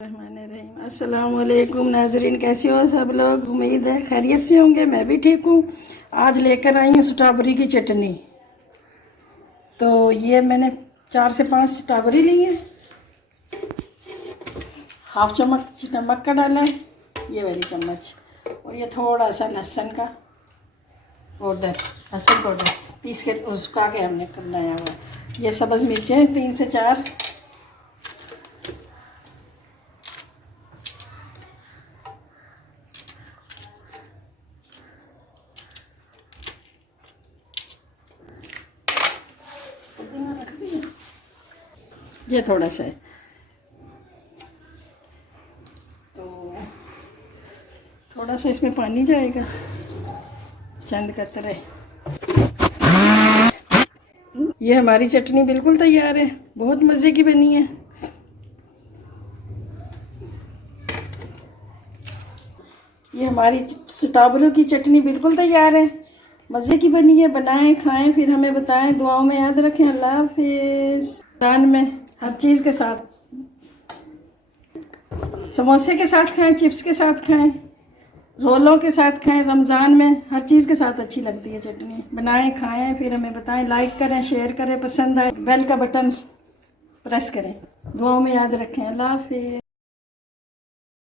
अस्सलाम वालेकुम नाजरीन, कैसे हो सब लोग। उम्मीद है खैरियत से होंगे। मैं भी ठीक हूँ। आज लेकर आई हूँ स्ट्रॉबेरी की चटनी। तो ये मैंने 4 से 5 स्ट्रॉबेरी ली है। हाफ चम्मच नमक का डाला है, ये वाली चम्मच। और ये थोड़ा सा लहसुन का पाउडर, लहसुन पाउडर पीस के उसका के हमने बनाया हुआ है। ये सब्ज़ मिर्चें 3 से 4, ये थोड़ा सा है तो थोड़ा सा इसमें पानी जाएगा, चंद कतरे। ये हमारी चटनी बिल्कुल तैयार है, बहुत मज़े की बनी है। ये हमारी स्ट्रॉबेरी की चटनी बिल्कुल तैयार है, मज़े की बनी है। बनाएं, खाएं, फिर हमें बताएं। दुआओं में याद रखें। अल्लाह हाफिज़। दान में हर चीज़ के साथ, समोसे के साथ खाएं, चिप्स के साथ खाएं, रोलों के साथ खाएं। रमज़ान में हर चीज़ के साथ अच्छी लगती है चटनी। बनाएं, खाएं, फिर हमें बताएं। लाइक करें, शेयर करें, पसंद आए बेल का बटन प्रेस करें। दुआओं में याद रखें। अल्लाह हाफिज़।